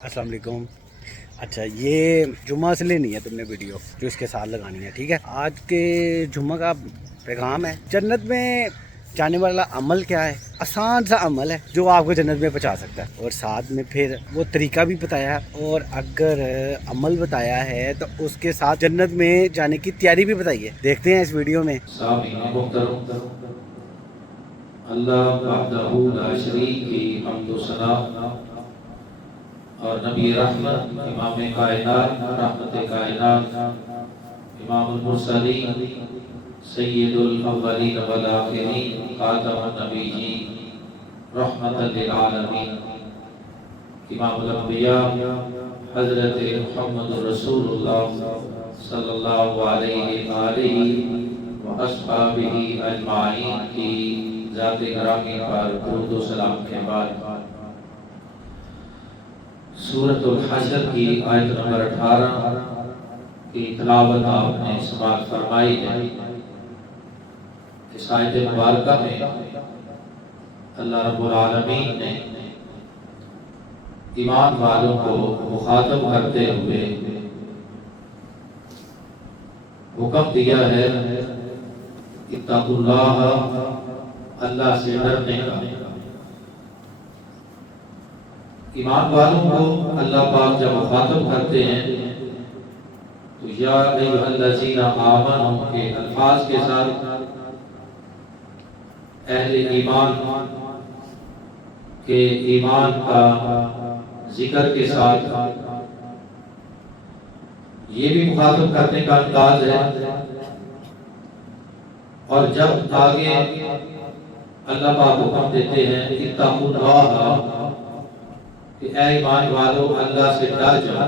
السلام علیکم۔ اچھا، یہ جمعہ سے نہیں ہے تم نے ویڈیو جو اس کے ساتھ لگانی ہے، ٹھیک ہے؟ آج کے جمعہ کا پیغام ہے جنت میں جانے والا عمل کیا ہے؟ آسان سا عمل ہے جو آپ کو جنت میں پہنچا سکتا ہے، اور ساتھ میں پھر وہ طریقہ بھی بتایا ہے، اور اگر عمل بتایا ہے تو اس کے ساتھ جنت میں جانے کی تیاری بھی بتائی ہے۔ دیکھتے ہیں اس ویڈیو میں۔ اللہ وحدہ لا شریک کی حمد و ثنا اور نبی رحمت امام کائنات رحمت کائنات امام المرسلین سید الاولین والآخرین خاتم النبیین رحمت للعالمین امام الانبیاء حضرت محمد رسول اللہ صلی اللہ علیہ وآلہ واصحابہ اجمعین کی ذات گرامی پر درود و سلام کے بعد سورۃ الحشر کی آیت نمبر 18 کی تلاوت آپ نے سماعت فرمائی ہے۔ اس آیت مبارکہ میں اللہ رب العالمین نے ایمان والوں کو مخاطب کرتے ہوئے حکم دیا ہے اتقوا اللہ، اللہ سے ڈرنے کا۔ ایمان والوں کو اللہ پاک جب مخاطب کرتے ہیں تو یا ایھا الذین آمنوا کے الفاظ کے ساتھ اہل ایمان کے ایمان کا ذکر کے ساتھ یہ بھی مخاطب کرنے کا انداز ہے، اور جب آگے اللہ پاک حکم دیتے ہیں اتقوا اللہ کہ اے ایمان والو اللہ سے ڈر جاؤ،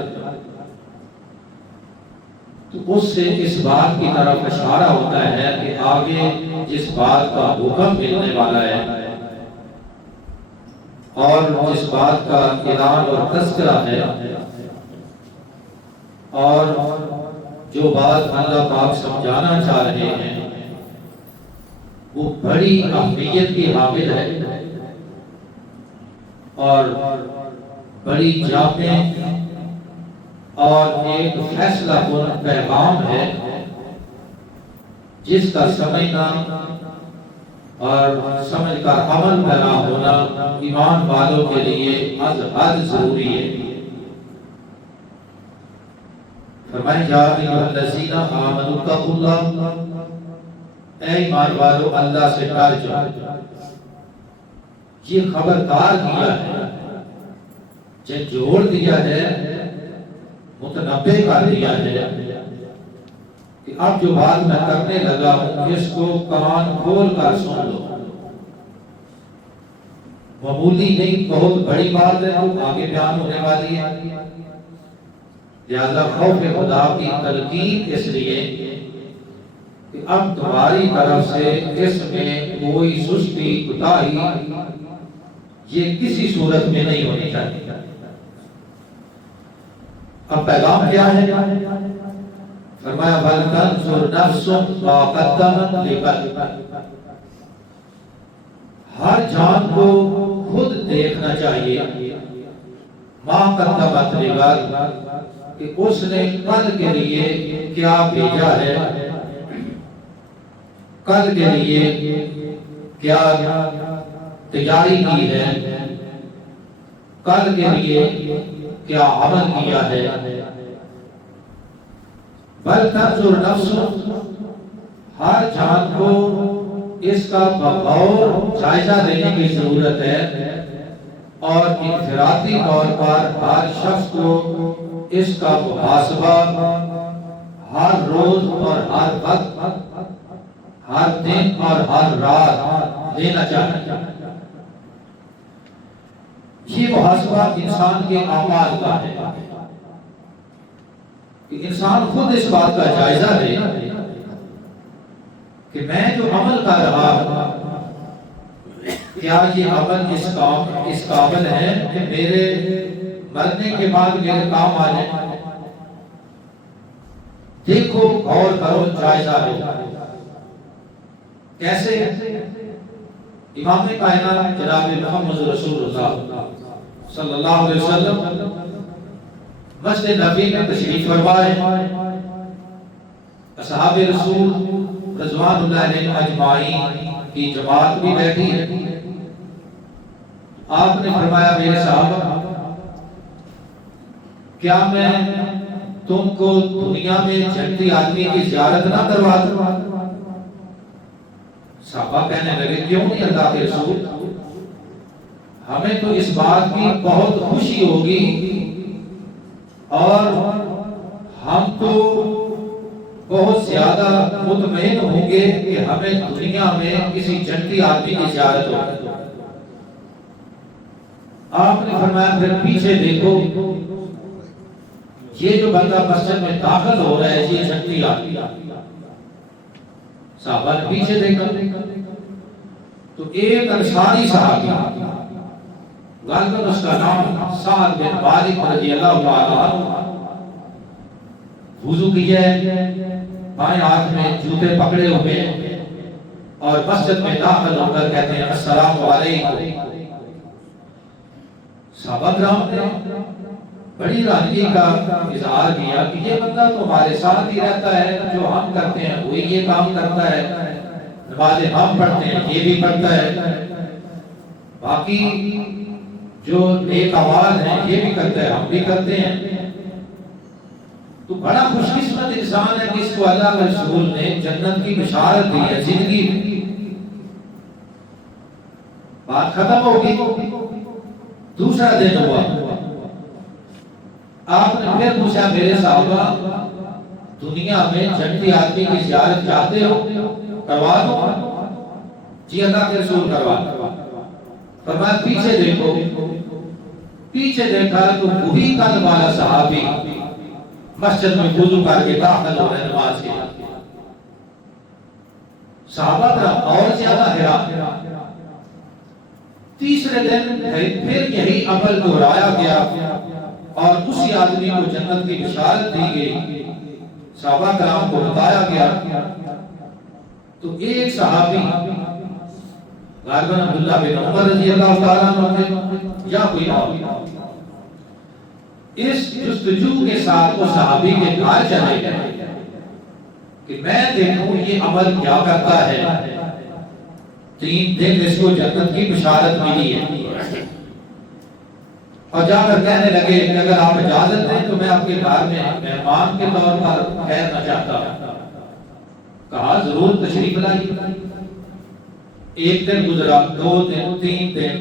تو اس سے اس بات کی طرف اشارہ ہوتا ہے کہ آگے جس بات کا حکم ملنے والا ہے اور جس بات کا اعلان اور تذکرہ ہے اور جو بات اللہ پاک سمجھانا چاہ رہے ہیں وہ بڑی اہمیت کی حامل ہے اور بڑی جامع اور ایک فیصلہ کن پیغام ہے، جس کا سمجھنا اور سمجھ کر عمل پیرا ہونا ایمان والوں کے لیے از حد ضروری ہے۔ فرمایا یا ایھا الذین آمنوا اتقوا اللہ، اے ایمان والو اللہ سے ڈر جاؤ۔ یہ خبردار کیا ہے، جھنجھوڑ دیا ہے، متنبہ کر دیا ہے کہ اب جو بات میں کرنے لگا ہوں اس کو کان کھول کر سن لو۔ معمولی نہیں، بہت بڑی بات ہے، آگے بیان ہونے والی ہے، لہذا خوف خدا کی تلقین اس لیے کہ اب تمہاری طرف سے اس میں کوئی سستی کوتاہی یہ کسی صورت میں نہیں ہونی چاہیے۔ اب پیغام کیا ہے؟ فرمایا وَلْتَنْظُرْ نَفْسٌ مَا قَدَّمَتْ لِغَدٍ، ہر جان کو خود دیکھنا چاہیے مَا قَدَّمَتْ لِغَدٍ کہ اس نے کل کے لیے کیا بھیجا ہے، کل کے لیے کیا تیاری کی ہے، کل کے لیے کیا عمل کیا ہے۔ بل تنظر نفس، ہر جان کو اس کا بغور جائزہ لینے کی ضرورت ہے، اور انفرادی طور پر ہر شخص کو اس کا محاسبہ ہر روز اور ہر وقت، ہر دن اور ہر رات لینا چاہیے۔ یہ محاسبہ انسان کے اعمال کا ہے کہ انسان خود اس بات کا جائزہ لے کہ میں جو عمل کر رہا ہوں کیا یہ عمل اس قابل ہے کہ میرے مرنے کے بعد میرے کام آ جائے۔ دیکھو، غور کرو، جائزہ لو۔ کیسے؟ امام کائنات جناب محمد رسول اللہ صلی اللہ علیہ وسلم مسجد نبی میں تشریف فرمائے، اصحاب رسول رضوان اللہ علیہم اجمعین کی جماعت بھی بیٹھی ہے۔ آپ نے فرمایا میرے صحابہ کیا میں تم کو دنیا میں جنتی آدمی کی زیارت نہ کروا دوں؟ صحابہ کہنے لگے کیوں نہیں اللہ کے رسول، ہمیں تو اس بات کی بہت خوشی ہوگی اور ہم تو بہت زیادہ مطمئن ہوں گے کہ ہمیں دنیا میں کسی جنتی آدمی کی زیارت ہوگی۔ آپ نے فرمایا پھر پیچھے دیکھو، یہ جو بندہ مسجد میں داخل ہو رہا ہے یہ جنتی آدمی۔ صحابہ نے پیچھے دیکھا تو ایک انصاری صحابی، غالباً اس کا نام سعد بن مالک رضی اللہ تعالیٰ عنہ، وضو کیا ہے، بائیں ہاتھ میں جوتے پکڑے ہوئے اور مسجد میں داخل ہو کر کہتے ہیں السلام علیکم۔ صحابہ کرام نے بڑی حیرانی کا اظہار کیا کہ یہ بندہ تو ہمارے ساتھ ہی رہتا ہے، جو ہم کرتے ہیں وہی یہ کام کرتا ہے، نمازیں ہم پڑھتے ہیں یہ بھی پڑھتا ہے، باقی جو نیک اعمال ہیں یہ بھی کرتا ہے ہم بھی کرتے ہیں۔ تو بڑا خوش قسمت انسان ہے کہ اس کو اللہ کے رسول نے جنت کی بشارت دی ہے، زندگی میں۔ بات ختم ہوگی، دوسرا دن ہوا، آپ نے پھر پوچھا میرے صحابہ دنیا میں جنتی آدمی کی زیارت چاہتے ہو، کروا دو؟ جی اللہ کے رسول کروا دو۔ فرمایا پیچھے دیکھو، پیچھے دیکھا تو وہی قد والا صحابی مسجد میں وضو کر کے داخل ہو رہے نماز کے۔ صحابہ کرام اور زیادہ حیران۔ تیسرے دن پھر یہی عمل دہرایا گیا اور اسی آدمی کو جنت کی بشارت دی گئی، صحابہ کرام کو بتایا گیا۔ تو ایک صحابی غالباً عبداللہ بن عمر رضی اللہ تعالیٰ عنہ یا کوئی اور، اس جستجو کے ساتھ وہ صحابی کے گھر چلے گئے کہ میں دیکھوں یہ عمل کیا کرتا ہے۔ 3 دن اس کو جنت کی بشارت ملی ہے، اور جا کر کہنے لگے کہ اگر آپ اجازت دیں تو میں آپ کے گھر میں مہمان کے طور پر ٹھہرنا چاہتا ہوں۔ کہا ضرور تشریف لائیے۔ 1 دن گزرا، 2 دن، 3 دن،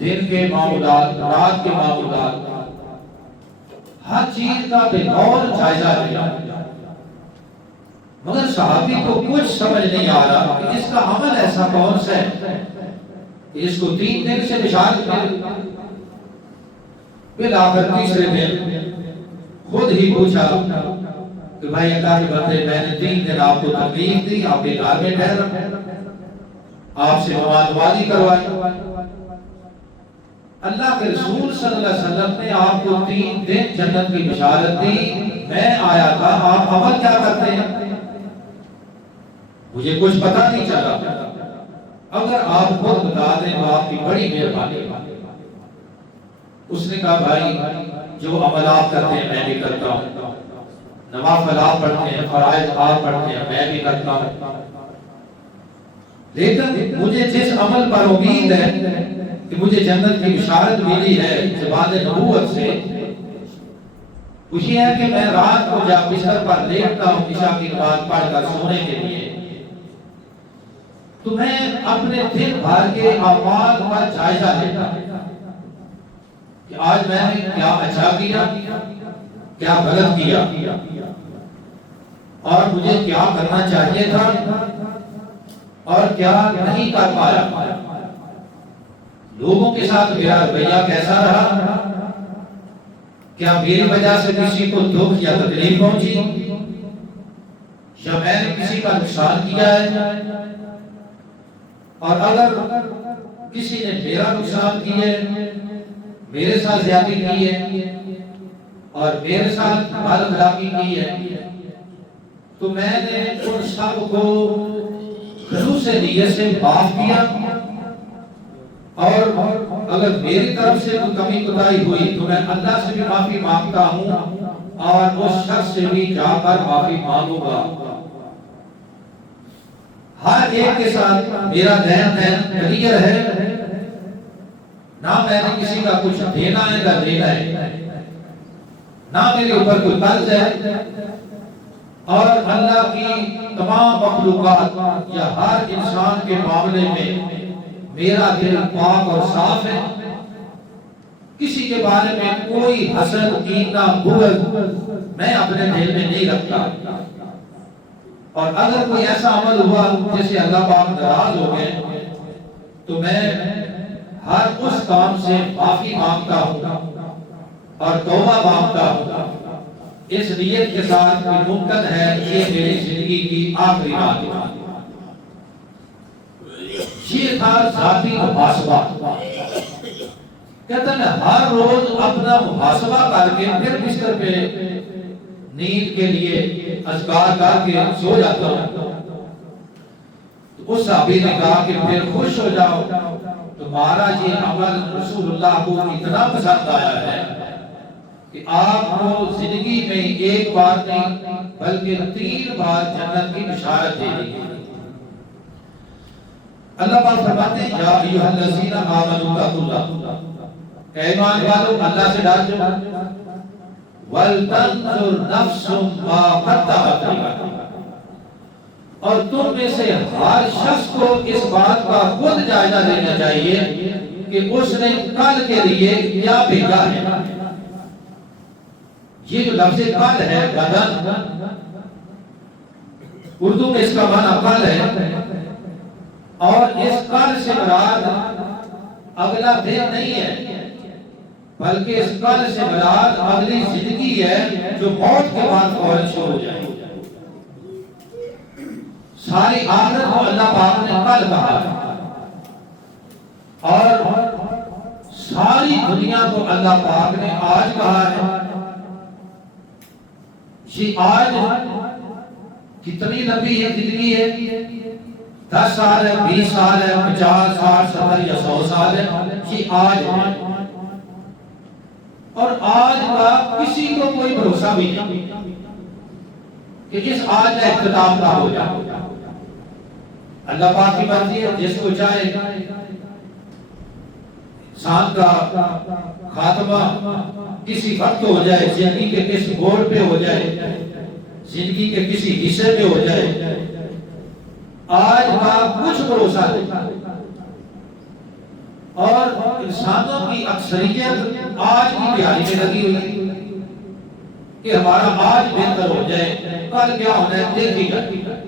دن کے معمولات، رات کے معمولات، ہر چیز کا بغور جائزہ لیا، مگر صحابی کو کچھ سمجھ نہیں آ رہا کہ اس کا عمل ایسا کون سا ہے کہ اس کو 3 دن سے بشارت ملی۔ پھر آخر تیسرے دن خود ہی پوچھا کہ بھائی اللہ کے بندے میں نے 3 دن آپ کو تکلیف دی، آپ کے گھر میں ٹھہرا، آپ سے موالی کروائی، اللہ کے رسول صلی اللہ علیہ وسلم نے آپ کو 3 دن جنت کی بشارت دی، میں آیا تھا، آپ عمل کیا کرتے ہیں؟ مجھے کچھ پتہ نہیں چلا، اگر آپ خود بتا دیں تو آپ کی بڑی مہربانی۔ اس نے کہا بھائی جو عمل آپ کرتے ہیں میں بھی کرتا ہوں، نوافل آپ پڑھتے ہیں، فرائض آپ پڑھتے ہیں میں بھی کرتا ہوں، لیکن مجھے جس عمل پر امید ہے کہ مجھے جنت کی بشارت ملی ہے زبان نبوت سے، وہ یہ ہے کہ میں رات کو جب بستر پر لیٹتا ہوں عشاء کی نماز پڑھ کر سونے کے لیے، تو میں اپنے دن بھر کے اعمال کا جائزہ لیتا ہوں کہ آج میں نے کیا اچھا کیا، کیا غلط کیا، اور مجھے کیا کرنا چاہیے تھا اور کیا نہیں کر پایا، لوگوں کے ساتھ میرا رویہ کیسا رہا، کیا میری وجہ سے کسی کو دکھ یا تکلیف پہنچی، یا میں نے کسی کا نقصان کیا ہے، اور اگر کسی نے میرا نقصان کیا ہے، میرے ساتھ زیادتی کی ہے اور میرے ساتھ بداخلاقی کی ہے، تو میں نے ان سب کو خلوص نیت سے معاف کیا اور اگر میری طرف سے کوئی کمی کوتاہی ہوئی تو میں اللہ سے بھی معافی مانگتا ہوں اور اس شخص سے بھی جا کر معافی مانگوں گا۔ ہر ایک کے ساتھ میرا دین کلیئر ہے، نہ میں نے کسی کا کچھ دینا ہے نہ لینا ہے، نہ میرے اوپر کوئی قرض ہے، اور اللہ کی تمام مخلوقات یا ہر انسان کے معاملے میں میرا دل پاک اور صاف ہے، کسی کے بارے میں کوئی حسد کینہ بغض میں اپنے دل میں نہیں رکھتا، اور اگر کوئی ایسا عمل ہوا جس سے اللہ پاک ناراض ہو گئے تو میں ہر اس کام سے معافی مانگتا ہوں اور توبہ مانگتا ہوں، اس نیت کے ساتھ کہ ممکن ہے یہ میری زندگی کی آخری رات ہے۔ یہ تھا ذاتی محاسبہ۔ کہتے ہیں ہر روز اپنا محاسبہ کر کے پھر بستر پہ نیند کے لیے اذکار کر کے سو جاتا ہوں۔ تو اس صحابی نے کہا کہ پھر خوش ہو جاؤ، تمہارا یہ عمل رسول اللہ کو اتنا پسند آیا ہے کہ آپ کو زندگی میں ایک بار نہیں بلکہ 3 بار جنت کی بشارت دے دی۔ اللہ پاک فرماتے ہیں یا ایھا الذین آمنوا اتقوا اللہ، اے ایمان والو اللہ سے ڈرو، وَلْتَنظُرْ نَفْسٌ مَا قَدَّمَتْ لِغَدٍ، اور تم میں سے ہر شخص کو اس بات کا خود جائزہ لینا چاہیے کہ اس نے کل کے لیے کیا بھیجا ہے۔ یہ جو لفظ کل ہے غدن، اردو میں اس کا معنی کل ہے، اور اس کل سے مراد اگلا دن نہیں ہے بلکہ اس کل سے مراد اگلی زندگی ہے جو موت کے بعد فوراً شروع ہو جائے۔ ساری آخرت کو اللہ پاک نے کل کہا ہے، اور ساری دنیا کو اللہ پاک نے آج کہا ہے۔ یہ آج کتنی لمبی ہے زندگی ہے؟ 10 سال ہے، 20 سال ہے، 50 سال، 70 یا 100 سال ہے، یہ آج ہے، اور آج کا کسی کو کوئی بھروسہ بھی نہیں کہ اس آج کا اختتام کا ہو جائے۔ اللہ پاک کی مرضی ہے، جس کو چاہے انسان کا خاتمہ کسی وقت ہو جائے، زندگی کے کسی موڑ پہ ہو جائے، زندگی کے کسی حصے میں ہو جائے، آج کا کچھ بھروسہ نہیں، اور انسانوں کی اکثریت آج کی تیاری میں لگی ہوئی کہ ہمارا آج بہتر ہو جائے، کل کیا ہونا ہے دیکھی جائے۔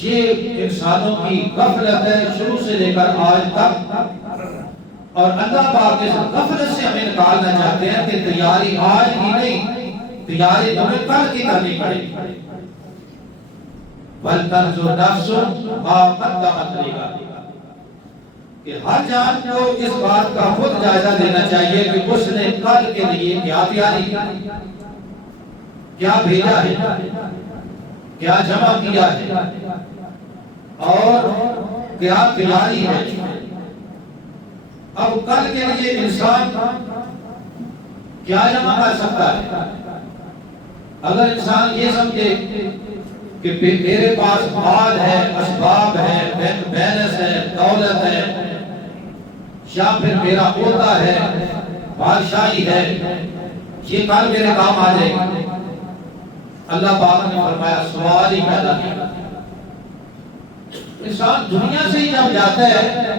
یہ انسانوں کی غفلت ہے شروع سے لے کر آج تک، اور اللہ پاک اس غفلت سے ہمیں نکالنا چاہتے ہیں کہ تیاری آج کی نہیں، تیاری تمہیں کل کی کرنی پڑے گی۔ وَلْتَنظُرْ نَفْسٌ مَا قَدَّمَتْ لِغَدٍ، کہ ہر جان کو اس بات کا خود جائزہ لینا چاہیے کہ اس نے کل کے لیے کیا تیاری کی، کیا بھیجا ہے، کیا جمع کیا ہے، اور کیا تیاری ہے۔ اب کل کے لیے انسان کیا جمع کر سکتا ہے؟ اگر انسان یہ سمجھے کہ میرے پاس مال ہے، اسباب ہے، بینک بیلنس ہے، دولت ہے، یا پھر میرا عہدہ ہے، بادشاہی ہے، یہ کل میرے کام آ جائے گی، اللہ پاک نے فرمایا سوال ہی پیدا نہیں۔ انسان دنیا سے ہی جب جاتا ہے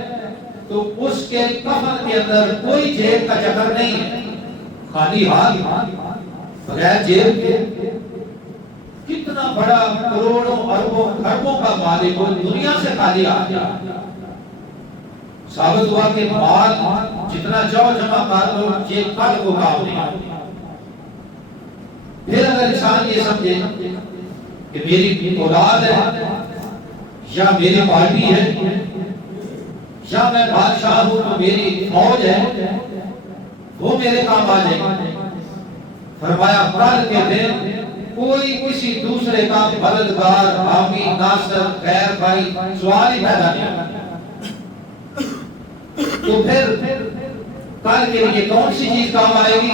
تو اس کے کفن کے اندر کوئی جیب کا چکر نہیں ہے، خالی ہاتھ بغیر جیب کے۔ کتنا بڑا کروڑوں اربوں خربوں کا مالک ہو، دنیا سے خالی آ گیا، ثابت ہوا کہ مال جتنا چاہو جمع کر لو، یہ کل کو کام نہیں آتا۔ پھر اگر انسان یہ سمجھے کہ میری اولاد ہے، یا میری پارٹی ہے، یا میں بادشاہ ہوں تو میری فوج ہے، وہ میرے کام آ جائے گی، فرمایا کل کے دن کوئی کسی دوسرے کا مددگار، حامی، ناصر، خیر بھائی سوال ہی پیدا نہیں۔ تو پھر کل کے لیے کون سی چیز کام آئے گی؟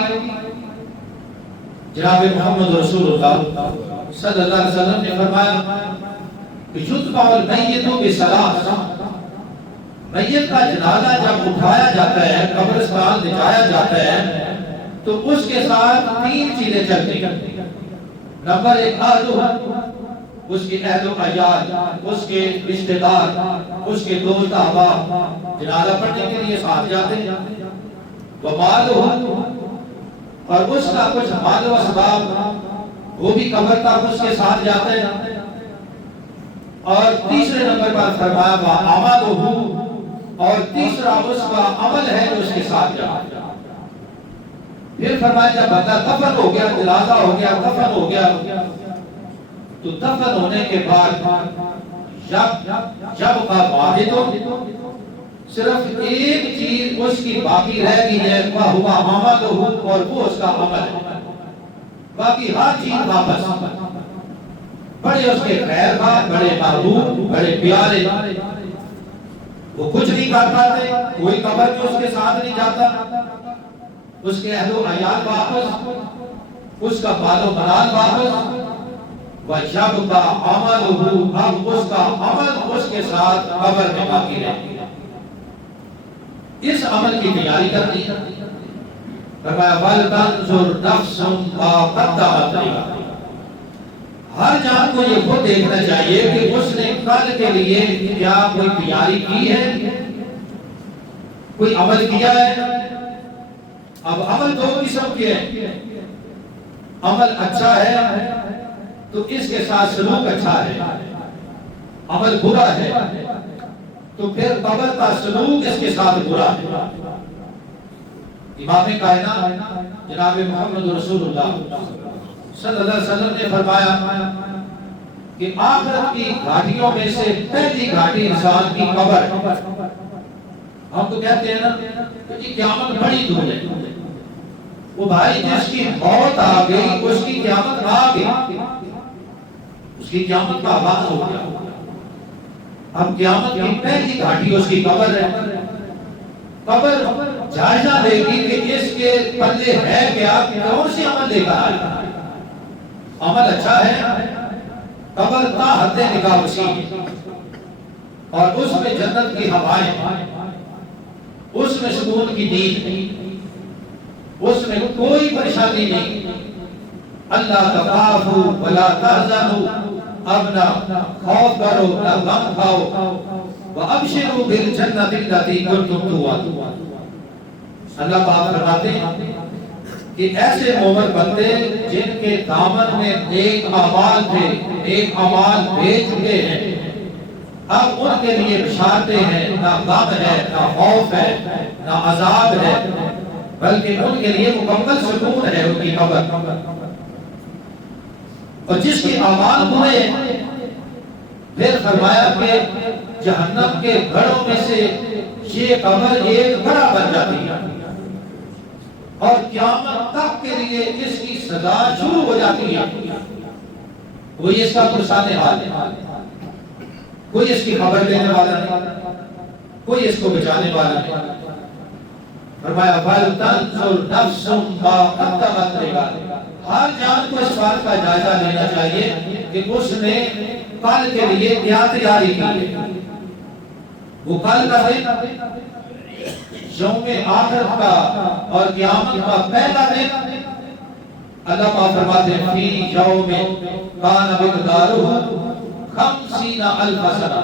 جناب محمد رسول اللہ صلی اللہ علیہ وسلم نے فرمایا کہ یتبع المیت بثلاث، میت کا جنازہ جب اٹھایا جاتا ہے، قبرستان لے جایا جاتا ہے، تو اس کے ساتھ 3 چیزیں چلتی ہیں۔ نمبر 1 اہلہ، اس کے اہل و عیال، اس کے رشتہ دار، اس کے دوست احباب جنازہ پڑھنے کے لیے ساتھ جاتے ہیں، ومالہ، اور اس کا کچھ مال و اسباب وہ بھی قبر تک اس کے ساتھ جاتے ہیں، اور تیسرے نمبر پر فرمایا وعملہ، اور تیسرا اس کا عمل ہے جو اس کے ساتھ جاتا ہے۔ پھر فرمایا جب بندہ دفن ہو گیا، جنازہ ہو گیا، دفن ہو گیا، تو دفن ہونے کے بعد جب کا واحد، صرف ایک چیز اس کی باقی رہ گئی ہے، وہ عملہ، اور وہ اس کا عمل ہے، باقی ہر چیز واپس۔ بڑے اس کے خیر خواہ، بڑے محبوب، بڑے پیارے، وہ کچھ نہیں کر پاتے، کوئی قبر میں اس کے ساتھ نہیں جاتا، اس کے اہل و عیال واپس، اس کا مال و منال واپس، وَيَبْقَى عَمَلُهُ، اب اس کا عمل اس کے ساتھ قبر میں باقی رہے۔ اس عمل کی تیاری کرنی ہے۔ فرمایا وَلْتَنْظُرْ نَفْسٌ مَا قَدَّمَتْ لِغَدٍ، ہر جان کو یہ خود دیکھنا چاہیے کہ اس نے کل کے لیے کیا کوئی تیاری کی ہے، کوئی عمل کیا ہے۔ اب عمل 2 قسم کے ہیں، عمل اچھا ہے تو اس کے ساتھ سلوک اچھا ہے، عمل برا ہے تو پھر قبر کا سلوک اس کے ساتھ برا ہے۔ امام کائنات جناب محمد رسول اللہ صلی اللہ علیہ وسلم نے فرمایا کہ آخرت کی گھاٹیوں میں سے پہلی گھاٹی انسان کی قبر ہے۔ ہم تو کہتے ہیں نا کہ قیامت بڑی دور ہے، وہ بھائی جس کی موت آ گئی اس کی قیامت آ گئی، اس کی قیامت کا آغاز ہو گیا۔ اب قیامت کی پہلی گھاٹی اس کی قبر ہے۔ قبر جائزہ دے گی کہ اس کے پلے ہے کیا، کون سی عمل لے کر آئے۔ عمل اچھا ہے، قبر تا حد نگاہ وسیع ہے، اور اس میں جنت کی ہوائیں، اس میں سکون کی نیند، اس میں کوئی پریشانی نہیں۔ اللہ تخافوا ولا تحزنوا، اب نہ خوف کرو نہ غم کھاؤ، وابشروا بالجنۃ التي كنتم توعدون۔ اللہ پاک فرماتے ہیں کہ ایسے مومن بندے جن کے دامن میں نیک اعمال تھے، نیک اعمال بھیج چکے ہیں، اب ان کے لیے بشارتیں ہیں، نہ غم ہے، نہ خوف ہے، نہ عذاب ہے، بلکہ ان کے لیے مکمل سکون ہے ان کی قبر۔ اور جس کی اعمال برے ہیں، پھر فرمایا کہ جہنم کے گھڑوں میں سے یہ قبر ایک گھڑا بن جاتی ہے، اور قیامت تک کے لیے اس کی سزا شروع ہو جاتی ہے۔ کوئی اس کا پرسانے حال ہے، کوئی اس کی خبر لینے والا نہیں، کوئی اس کو بچانے والا نہیں۔ فرمایا فَلْتَنْظُرْ نَفْسٌ مَا قَدَّمَتْ لِغَدٍ، ہر جان کو اس بات کا جائزہ لینا چاہیے کہ اس نے کل کے لیے کیا تیاری کی ہے۔ وہ کل کا دن، یوم آخرت کا اور قیامت کا پہلا دن، اللہ پاک فرماتے ہیں فی یوم کان مقدارہ 50,000 سنہ،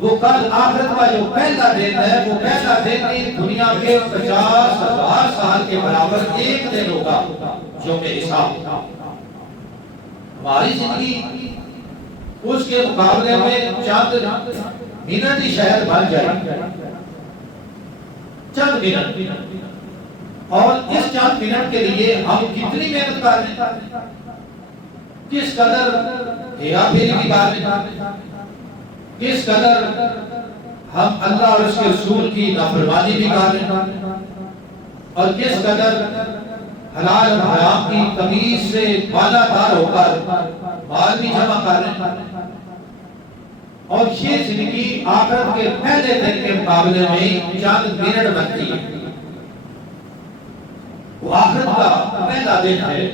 وہ کل آخرت کا جو پہلا دن ہے، وہ پہلا دن دنیا کے 50,000 سال کے برابر ایک دن ہوگا، یوم حساب۔ ہماری زندگی اس کے مقابلے میں چند منٹ ہی شہر بن جائے، چند منٹ، اور اس چند منٹ کے لیے ہم کتنی محنت کر رہے ہیں، کس قدر ہیرا پھیری بھی کر رہے ہیں، کس قدر ہم اللہ اور اس کے رسول کی نافرمانی بھی کر رہے ہیں، اور کس قدر حلال و حرام کی تمیز سے بالا دار ہو کر مال بھی جمع کر رہے ہیں، اور یہ زندگی آخرت کے پہلے دن کے مقابلے میں چند منٹ بنتی ہے. وہ آخرت کا پہلا دن ہے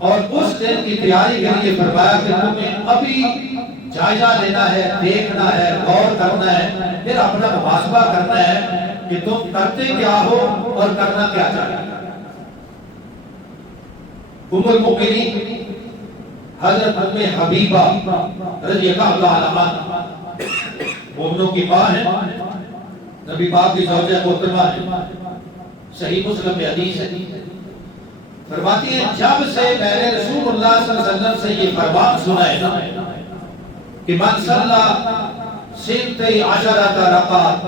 اور اس دن کی تیاری کے لیے فرمایا کہ تمہیں ابھی جائزہ لینا ہے، دیکھنا ہے، غور کرنا ہے، پھر اپنا محاسبہ کرنا ہے کہ تم کرتے کیا ہو اور کرنا کیا چاہتے. ام المؤمنین حضرت ام حبیبہ رضی اللہ عنہا مومنوں کی ماں ہے، نبی پاک کی زوجہ محترمہ ہے. صحیح مسلم میں حدیث ہے، فرماتی ہیں جب سے میں نے رسول اللہ صلی اللہ علیہ وسلم سے یہ فرمان سنا ہے نا کہ من صلی سنتی عشرۃ رکعات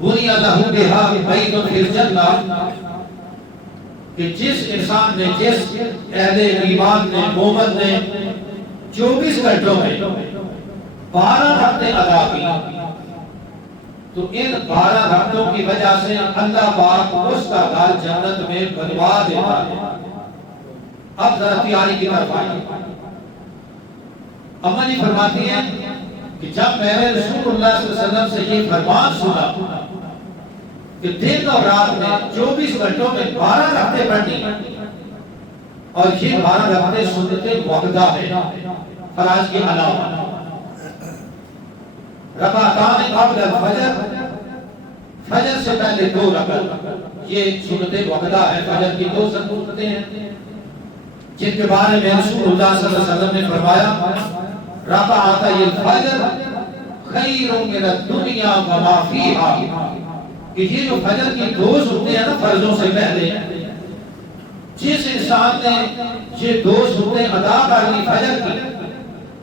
بنی لہ بہا بیت فی الجنہ، کہ جس انسان نے، جس اہل ایمان نے، مومن نے 24 گھنٹوں میں 12 رکعتیں ادا کی تو ان 12 رکعتوں کی وجہ سے اللہ پاک اس کا گھر جنت میں بنوا دیتا ہے. اب ذرا تیاری کی طرف آئیے. اما جی فرماتی ہیں کہ جب میں نے رسول اللہ صلی اللہ علیہ وسلم سے یہ فرمان سنا کہ دن اور رات میں 24 گھنٹوں میں 12 رکعتیں پڑھنی اور یہ 12 رکعتیں سنت موقدہ ہے فراض کے علاوہ. رکعتان قبل الفجر، فجر سے پہلے 2 رکعت، یہ سنت موقدہ ہے. فجر کی 2 سنتیں ہیں جن کے بارے میں رسول اللہ صلی اللہ علیہ وسلم نے فرمایا رکعتای الفجر خیر من الدنیا وما فیہا، کہ یہ جو فجر کی 2 سنتیں ہیں نا فرضوں سے پہلے، جس انسان نے یہ 2 سنتیں ادا کر لی فجر کی،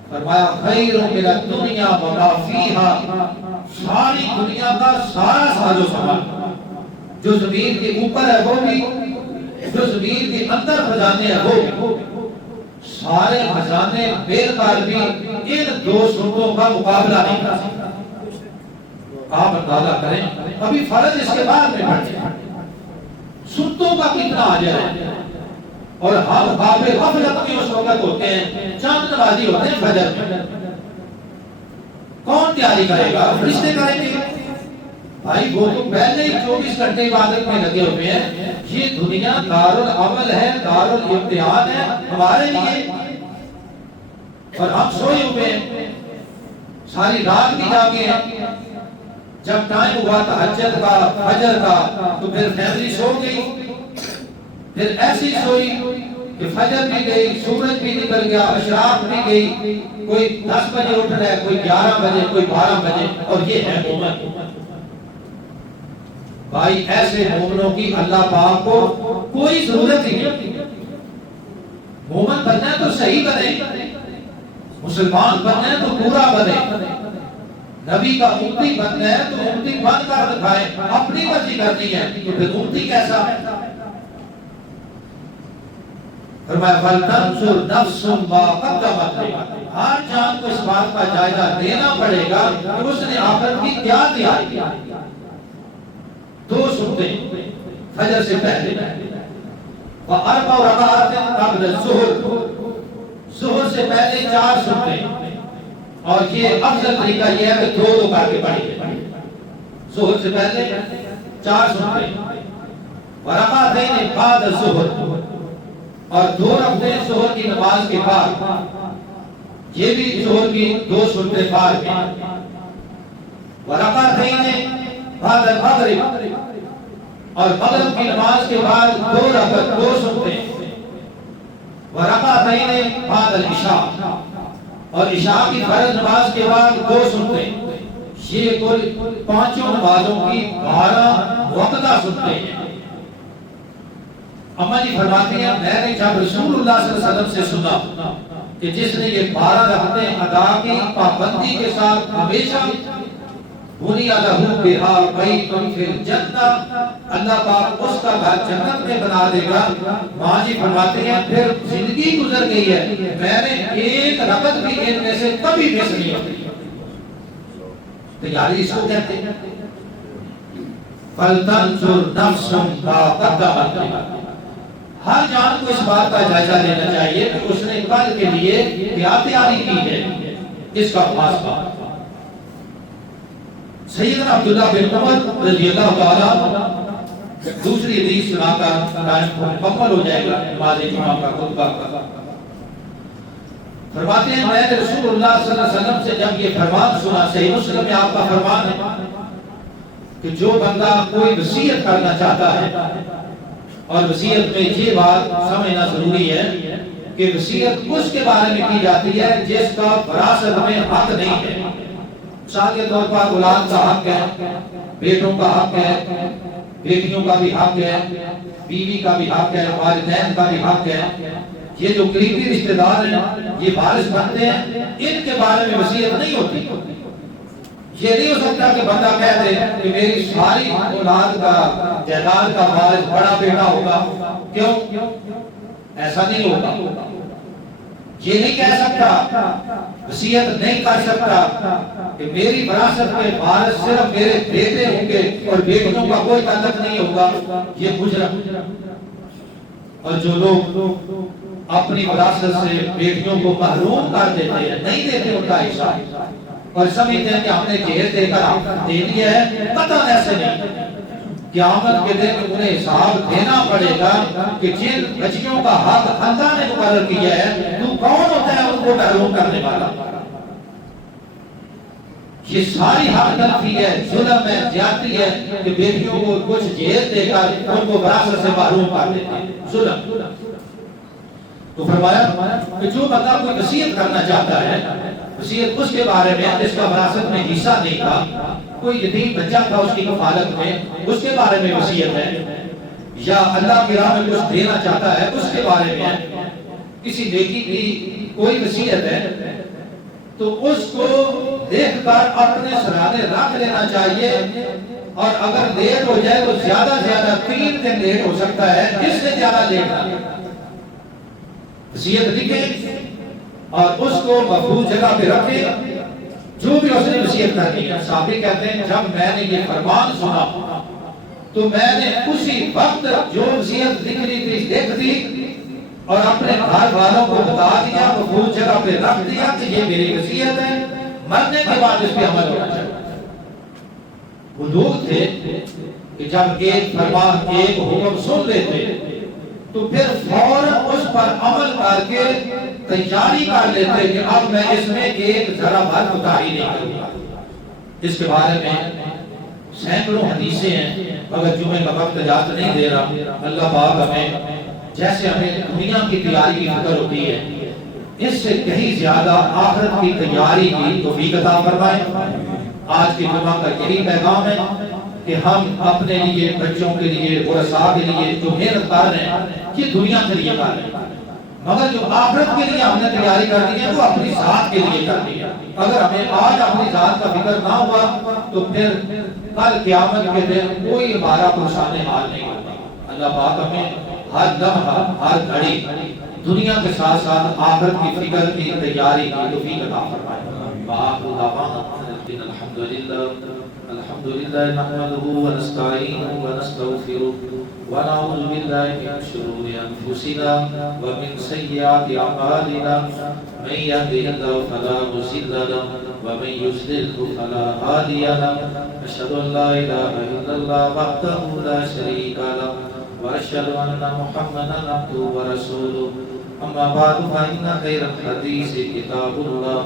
فرمایا خیر من الدنیا وما فیہا، ساری دنیا کا سارا ساز و سامان جو زمین کے اوپر ہے وہ بھی، جو زمین کے اندر خزانے ہیں وہ بھی، سارے خزانے مل کر بھی ان 2 سنتوں کا مقابلہ نہیں کر سکتا. آپ اندازہ کریں ابھی فرض اس کے بعد میں پڑھتے ہیں، سنتوں کا کتنا اجر ہے. اور ہم باب غفلت میں اس وقت ہوتے ہیں، چاند نمازی ہوتے ہیں فجر میں. کون تیاری کرے گا؟ فرشتے کریں گے. بھائی وہ تو پہلے ہی 24 گھنٹے عبادت میں لگے ہوئے ہیں. یہ دنیا دارالعمل ہے، دارالامتحان ہے ہمارے لیے، اور ہم سوئے ہوئے ہیں، ساری رات کی جاگے ہیں. جب ٹائم ہوا تہجد کا، فجر کا، تو پھر فیملی سو گئی، پھر ایسی سوئی کہ فجر بھی گئی، سورج بھی نکل گیا، اشراق بھی گئی، کوئی 10 بجے اٹھ رہا ہے، کوئی 11 بجے، کوئی 12 بجے، اور یہ ہے مومن. بھائی ایسے مومنوں کی اللہ پاک کو کوئی ضرورت ہی نہیں. مومن بننا ہے تو صحیح بنے، مسلمان بننا ہے تو پورا بنے، نبی کا امتی بننا ہے تو امتی بن کر دکھائے. اپنی مرضی کرنی ہے تو پھر امتی کیسا؟ فرمایا فَلْتَنْظُرْ نَفْسٌ مَا قَدَّمَتْ لِغَدٍ، ہر جان کو اس بات کا جائزہ لینا پڑے گا کہ اس نے آخرت کی کیا تیاری کی. 2 سنتیں فجر سے پہلے، وَأَرْبَعُ رَكَعَاتٍ قَبْلَ الظُّهْرِ، ظہر سے پہلے 4 سنتیں. اور یہ افضل طریقہ یہ ہے کہ 2 کر کے پڑھی جائے. ظہر سے پہلے 4 سنتیں، وَرَكَعَتَيْنِ بَعْدَ الظُّهْرِ، اور 2 رکعتیں ظہر کی نماز کے بعد، یہ بھی ظہر کی 2 سنتیں بعد میں. وَرَكَعَتَيْنِ بعد المغرب، اور مغرب کی نماز کے بعد 2 رکعت 2 سنتیں. وَرَكَعَتَيْنِ بعد العشاء، اور عشاء کی فرض نماز کے بعد 2 سنتیں. یہ کل 5 نمازوں کی 12 وقتہ سنتیں ہیں. اما جی فرماتے ہیں میں نے جب رسول اللہ صلی اللہ علیہ وسلم سے سنا کہ جس نے یہ 12 رکعتیں ادا کی پابندی کے ساتھ ہمیشہ، بنی لہ بہا بیت فی الجنہ، اللہ پاک اس کا گھر جنت میں بنا دے گا. ماں جی فرماتے ہیں پھر زندگی گزر گئی ہے، میں نے 1 رکعت بھی ان میں سے کبھی مس نہیں ہوتی. تیاری اس کو کہتے ہیں. فَلْتَنْظُرْ نَفْسٌ مَا قَدَّمَتْ لِغَدٍ، ہر جان کو اس بات کا جائزہ لینا چاہیے کہ اس نے کل کے لیے کیا تیاری کی ہے، اس کا خاص بات۔ سیدنا عبداللہ بن عمر رضی اللہ تعالیٰ دوسری حدیث سنا کر ٹائم مکمل ہو جائے گا نماز جمعہ کا خطبہ کا۔ فرماتے ہیں میں نے رسول اللہ صلی اللہ علیہ وسلم سے جب یہ فرمان سنا، صحیح مسلم میں آپ کا فرمان ہے کہ جو بندہ کوئی وصیت کرنا چاہتا ہے، اور وصیت میں یہ بات سمجھنا ضروری ہے کہ وصیت اس کے بارے میں کی جاتی ہے جس کا وراثت میں حق نہیں ہے۔ مثال کے طور پر اولاد کا حق ہے، بیٹوں کا حق ہے، بیٹیوں کا بھی حق ہے، بیوی کا بھی حق ہے، والدین کا بھی حق ہے۔ یہ جو قریبی رشتہ دار ہیں یہ وارث بنتے ہیں، ان کے بارے میں وصیت نہیں ہوتی۔ یہ نہیں ہو سکتا کہ بندہ کہہ دے کہ میری ساری اولاد کا جائیداد کا وارث بڑا بیٹا ہوگا، کیوں؟ ایسا نہیں ہوگا۔ یہ نہیں کہہ سکتا، وصیت نہیں کر سکتا کہ میری وراثت میں وارث صرف میرے بیٹے ہوں گے اور بیٹیوں کا کوئی تعلق نہیں ہوگا، یہ مجرم۔ اور جو لوگ اپنی وراثت سے بیٹیوں کو محروم کر دیتے ہیں، نہیں دیتے ان کا حصہ، اور سمجھتے ہیں کہ ہم نے جہیز دے کر دے دیا ہے، قطعاً ایسے نہیں۔ قیامت کے دن انہیں حساب دینا پڑے گا کہ جن بچیوں کا حق اللہ نے مقرر کیا ہے، تو کون ہوتا ہے ان کو محروم کرنے والا؟ یہ ساری حق تلفی ہے، ظلم ہے، زیادتی ہے کہ بیٹیوں کو کچھ جہیز دے کر ان کو وراثت سے محروم کر دیتے ہیں، ظلم۔ تو فرمایا کہ جو بندہ کوئی وصیت کرنا چاہتا ہے، وصیت اس کے بارے میں جس کا وراثت میں حصہ نہیں تھا، کوئی یتیم بچہ تھا اس کی کفالت میں، اس کے بارے میں وصیت ہے، یا اللہ کی راہ میں کچھ دینا چاہتا ہے اس کے بارے میں، کسی نیکی کی کوئی وصیت ہے، تو اس کو دیکھ کر اپنے سرانے رکھ لینا چاہیے، اور اگر لیٹ ہو جائے تو زیادہ زیادہ 3 دن لیٹ ہو سکتا ہے، اس سے زیادہ لیٹ نہ وصیت لکھے اور اس کو محفوظ جگہ پہ رکھے۔ جو بھی اس نے وصیت کرنی ہے، صحابی کہتے ہیں جب میں نے یہ فرمان سنا تو میں نے اسی وقت جو وصیت لکھنی تھی لکھ دی اور اپنے گھر والوں کو بتا دیا، محفوظ جگہ پہ رکھ دیا کہ یہ میری وصیت ہے، مرنے کے بعد اس پہ عمل ہونا چاہیے۔ وہ لوگ تھے کہ جب ایک فرمان ایک حکم سن لیتے تو پھر فوراً اس پر عمل کر کے تیاری کر لیتے کہ اب میں اس میں ایک ذرا بھر کوتاہی نہیں کروں گا۔ اس کے بارے میں سینکڑوں حدیثیں ہیں، مگر جمعے کا وقت اجازت نہیں دے رہا۔ اللہ پاک ہمیں جیسے ہمیں دنیا کی تیاری کی فکر ہوتی ہے، اس سے کہیں زیادہ آخرت کی تیاری کی توفیق عطا فرمائے۔ آج کے جمعہ کا یہی پیغام ہے کہ ہم اپنے لیے، بچوں کے لیے، ورثاء کے لیے جو محنت کر رہے ہیں یہ دنیا کے لیے کر رہے ہیں، مگر جو آخرت کے لیے ہم نے تیاری کرنی ہے وہ اپنی ذات کے لیے کرنی ہے۔ اگر ہمیں آج اپنی ذات کا فکر نہ ہوا تو پھر کل قیامت کے دن کوئی ہمارا پرسان حال نہیں ہوگا۔ اللہ پاک ہمیں ہر لمحہ، ہر گھڑی دنیا کے ساتھ ساتھ آخرت کی فکر کی تیاری کی توفیق عطا فرمائے۔ وآخر دعوانا الحمد للہ نحمده ونستعینه ونستغفره ونعوذ باللہ من شرور انفسنا ومن سیئات اعمالنا من یهده اللہ فلا مضل له ومن یضلل فلا هادی له اشهد ان لا الہ الا اللہ وحدہ لا شریک له واشهد ان محمدا عبدہ ورسولہ۔ اما بعد فإن خير الحديث كتاب الله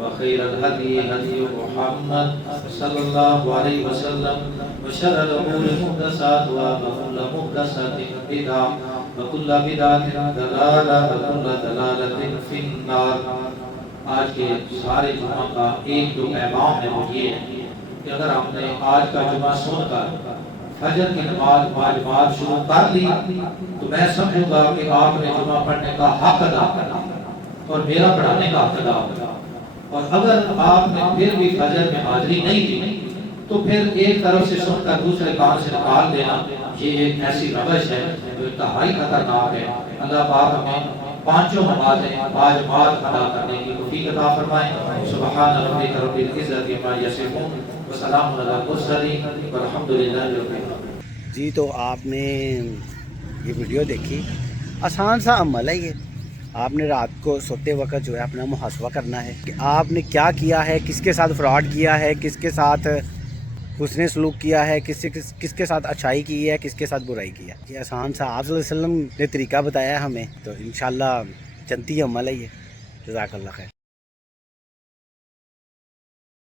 وخير الهدي هدي محمد صلى الله عليه وسلم وشر الأمور محدثاتها وكل محدثة بدعة وكل بدعة ضلالة وكل ضلالة في النار۔ آج کے سارے جمعہ کا ایک جو پیغام ہے وہ یہ ہے کہ اگر ہم نے آج کا جمعہ سن کر فجر کی نماز واجبات شروع کر لی تو میں سمجھوں گا کہ آپ نے جمعہ پڑھنے کا حق ادا کرا اور میرا پڑھانے کا حق ادا کرا۔ اور اگر آپ نے پھر بھی فجر میں حاضری نہیں دی تو پھر ایک طرف سے سن کر دوسرے کان سے نکال دینا یہ ایک ایسی روش ہے جو انتہائی خطرناک ہے۔ اللہ پاک ہمیں پانچوں نمازیں واجبات ادا کرنے کی توفیق عطا فرمائے۔ سبحان ربک رب العزت عما یصفون وسلام علی المرسلین والحمد للہ رب العالمین۔ جی تو آپ نے یہ ویڈیو دیکھی، آسان سا عمل ہے یہ، آپ نے رات کو سوتے وقت جو ہے اپنا محاسبہ کرنا ہے کہ آپ نے کیا کیا ہے، کس کے ساتھ فراڈ کیا ہے، کس کے ساتھ حسن سلوک کیا ہے، کس کے ساتھ اچھائی کی ہے، کس کے ساتھ برائی کی ہے. یہ آسان سا آپ صلی اللہ علیہ وسلم نے طریقہ بتایا ہے ہمیں، تو انشاءاللہ جنتی عمل ہے یہ. جزاک اللہ خیر.